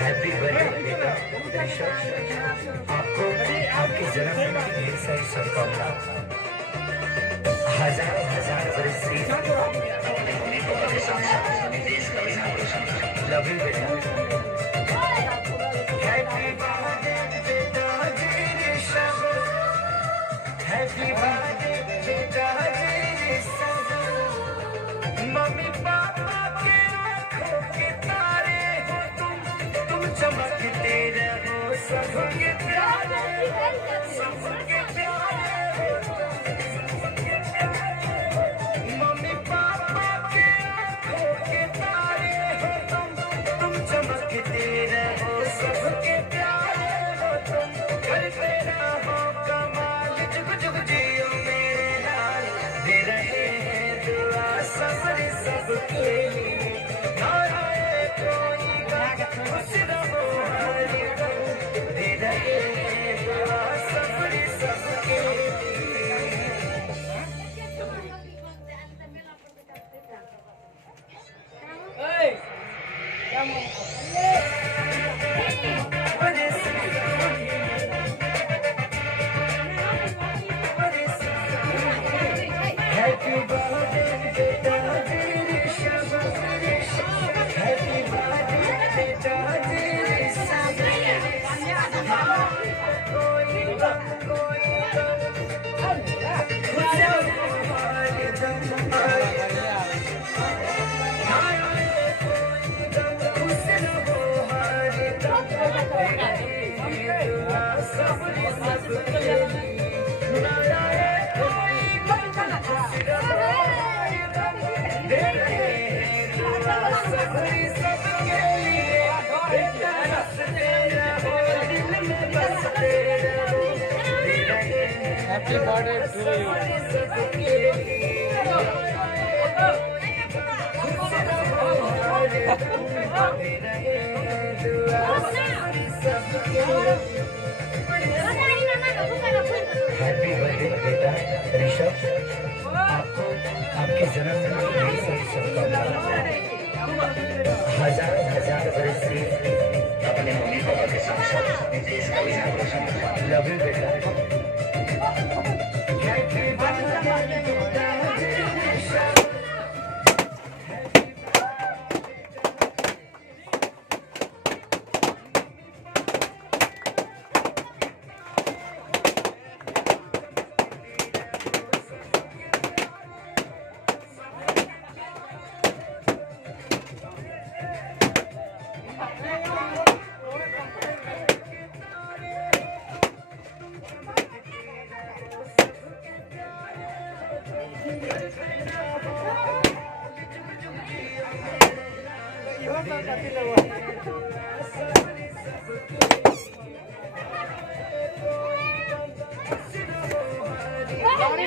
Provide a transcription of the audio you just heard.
Happy birthday बेटा ऋषभ, आपको आपके जन्मदिन की ढेर सारी शुभकामनाएं। हजारों हजार बरस से अपने मम्मी पापा के साथ साथ देश का भी नाम रोशन करें। लव यू बेटा। हैप्पी बर्थडे बेटा ऋषभ, हैप्पी बर्थडे बेटा ऋषभ। मम्मी पापा के आंखों के तारे हो तुम चमकते रहो सबके प्यारे, सबके प्यारे हो मम्मी पापा के आंखों के तारे हो तुम चमकते रहो सबके प्यारे हो करते रहो कमाल जुग जुग जियो मेरे लाल, दे रहे हैं दुआ सबरी सबके लिए। नाराए कोई गाना खुश रहो हरी दम, दे रहे हैं दुआ सबरी सबके लिए। हैप्पी बर्थडे बेटा ऋषभ, हैप्पी बर्थडे बेटा ऋषभ। कोई गम कोई गम खुश रहो हरी दम, कोई गम खुश रहो हरी दम, दुआ सबरी सबके लिए। Happy birthday to you. Happy birthday बेटा ऋषभ, आपको आपके जन्मदिन की ढेर सारी शुभकामनाएं। हजारों हजार बरस से अपने मम्मी पापा के साथ साथ देश का भी नाम रोशन करें। लव यू बेटा। हैप्पी बर्थडे बेटा ऋषभ। Lori,